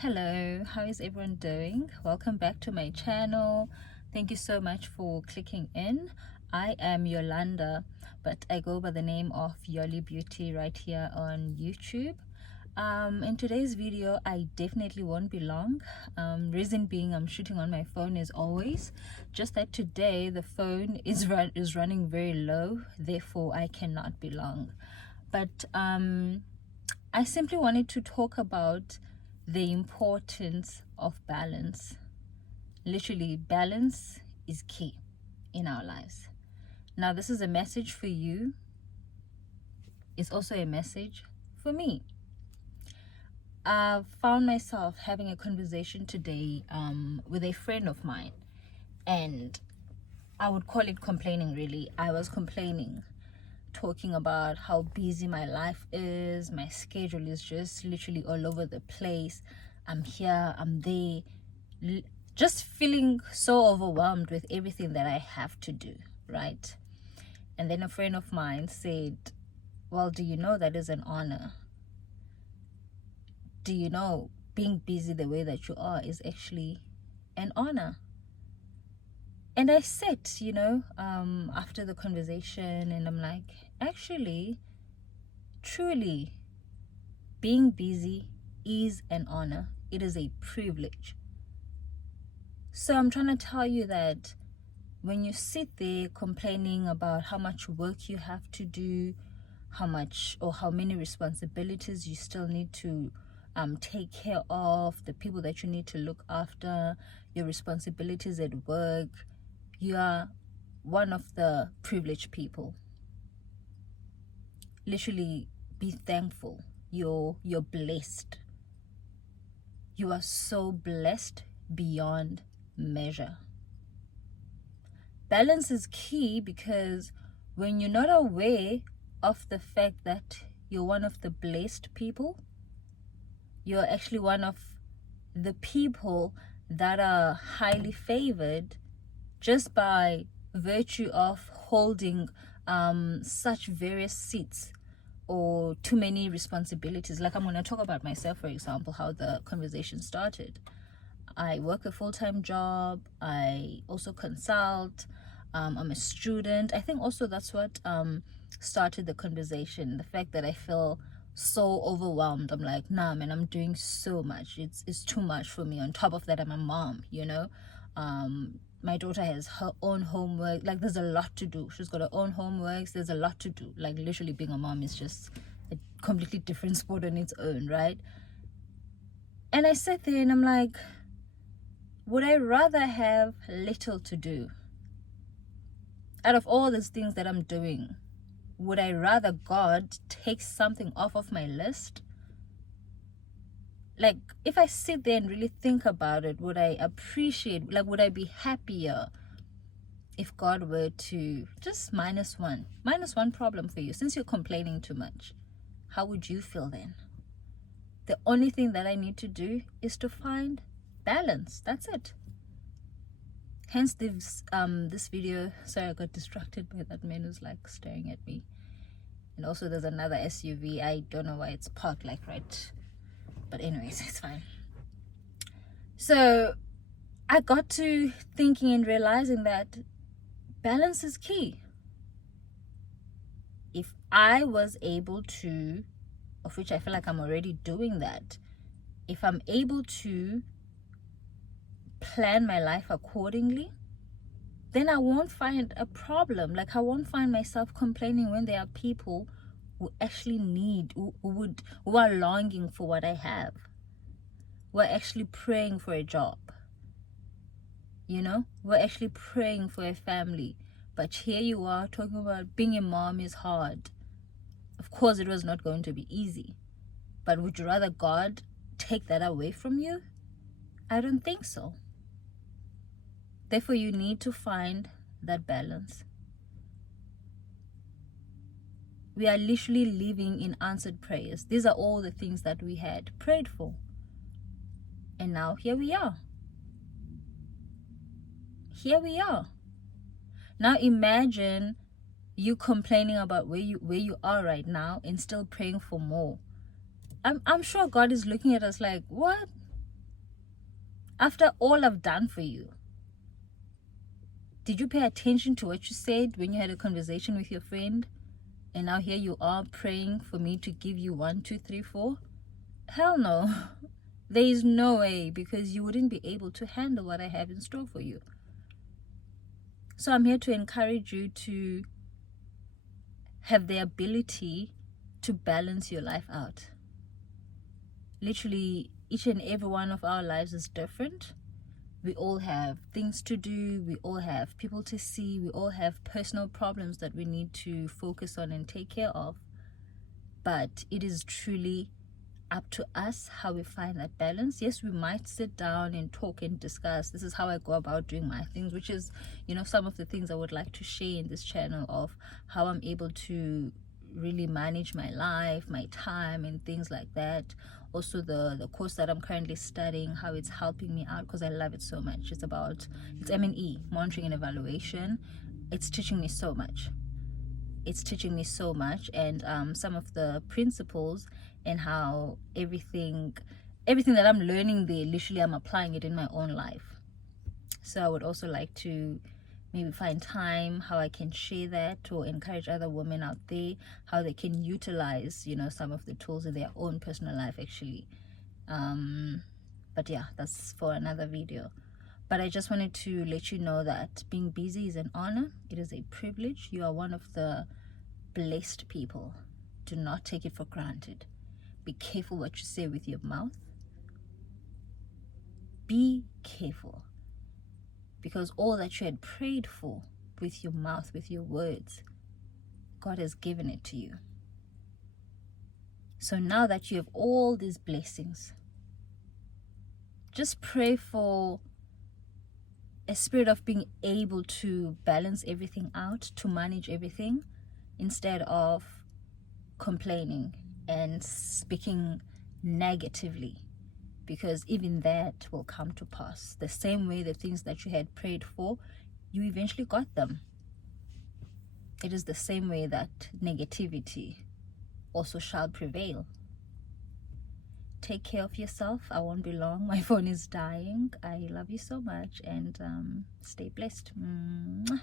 Hello, how is everyone doing? Welcome back to my channel. Thank you so much for clicking in. I am Yolanda, but I go by the name of Yoli Beauty right here on YouTube. In today's video, I definitely won't be long. Reason being, I'm shooting on my phone as always. Just that today the phone is running very low, therefore I cannot be long. But I simply wanted to talk about the importance of balance. Literally, balance is key in our lives. Now, this is a message for you. It's also a message for me. I found myself having a conversation today with a friend of mine, and I would call it complaining, really. I was complaining, talking about how busy my life is. My schedule is just literally all over the place. I'm here, I'm there, just feeling so overwhelmed with everything that I have to do, right? And then a friend of mine said, well, do you know that is an honor? Do you know being busy the way that you are is actually an honor? And I sat, after the conversation, and I'm like, actually, truly, being busy is an honor. It is a privilege. So I'm trying to tell you that when you sit there complaining about how much work you have to do, how much or how many responsibilities you still need to take care of, the people that you need to look after, your responsibilities at work, you are one of the privileged people. Literally, be thankful. You're blessed. You are so blessed beyond measure. Balance is key because when you're not aware of the fact that you're one of the blessed people, you're actually one of the people that are highly favored just by virtue of holding such various seats or too many responsibilities. Like, I'm going to talk about myself, for example, how the conversation started. I work a full-time job. I also consult. I'm a student. I think also that's what started the conversation. The fact that I feel so overwhelmed. I'm like, nah, man, I'm doing so much. It's too much for me. On top of that, I'm a mom, my daughter has her own homework. Like, there's a lot to do. She's got her own homeworks. There's a lot to do. Like, literally being a mom is just a completely different sport on its own, right? And I sat there and I'm like, would I rather have little to do? Out of all these things that I'm doing, would I rather God take something off of my list? Like, if I sit there and really think about it, would I appreciate, like, would I be happier if God were to just minus one problem for you? Since you're complaining too much, how would you feel then? The only thing that I need to do is to find balance. That's it. Hence this video. Sorry, I got distracted by that man who's like staring at me. And also there's another SUV. I don't know why it's parked like right, but anyways, it's fine. So I got to thinking and realizing that balance is key. If I was able to, of which I feel like I'm already doing that, if I'm able to plan my life accordingly, then I won't find a problem. Like, I won't find myself complaining when there are people who actually need, who are longing for what I have, who are actually praying for a job, we're actually praying for a family. But here you are talking about being a mom is hard. Of course, it was not going to be easy. But would you rather God take that away from you? I don't think so. Therefore, you need to find that balance. We are literally living in answered prayers. These are all the things that we had prayed for. And now here we are. Here we are. Now imagine you complaining about where you are right now and still praying for more. I'm sure God is looking at us like, what? After all I've done for you, did you pay attention to what you said when you had a conversation with your friend? And now here you are praying for me to give you 1, 2, 3, 4? Hell no. There is no way, because you wouldn't be able to handle what I have in store for you. So I'm here to encourage you to have the ability to balance your life out. Literally, each and every one of our lives is different. We all have things to do. We all have people to see. We all have personal problems that we need to focus on and take care of. But it is truly up to us how we find that balance. Yes, we might sit down and talk and discuss. This is how I go about doing my things, which is, some of the things I would like to share in this channel of how I'm able to really manage my life, my time, and things like that. Also the course that I'm currently studying, how it's helping me out, because I love it so much. It's M&E, monitoring and evaluation. It's teaching me so much. And some of the principles and how everything that I'm learning there, literally I'm applying it in my own life. So I would also like to maybe find time how I can share that, or encourage other women out there how they can utilize some of the tools in their own personal life actually. But yeah, that's for another video. But I just wanted to let you know that being busy is an honor. It is a privilege. You are one of the blessed people. Do not take it for granted. Be careful what you say with your mouth. Be careful, because all that you had prayed for with your mouth, with your words, God has given it to you. So now that you have all these blessings, just pray for a spirit of being able to balance everything out, to manage everything, instead of complaining and speaking negatively, because even that will come to pass. The same way the things that you had prayed for, you eventually got them. It is the same way that negativity also shall prevail. Take care of yourself. I won't be long. My phone is dying. I love you so much, and stay blessed. Mwah.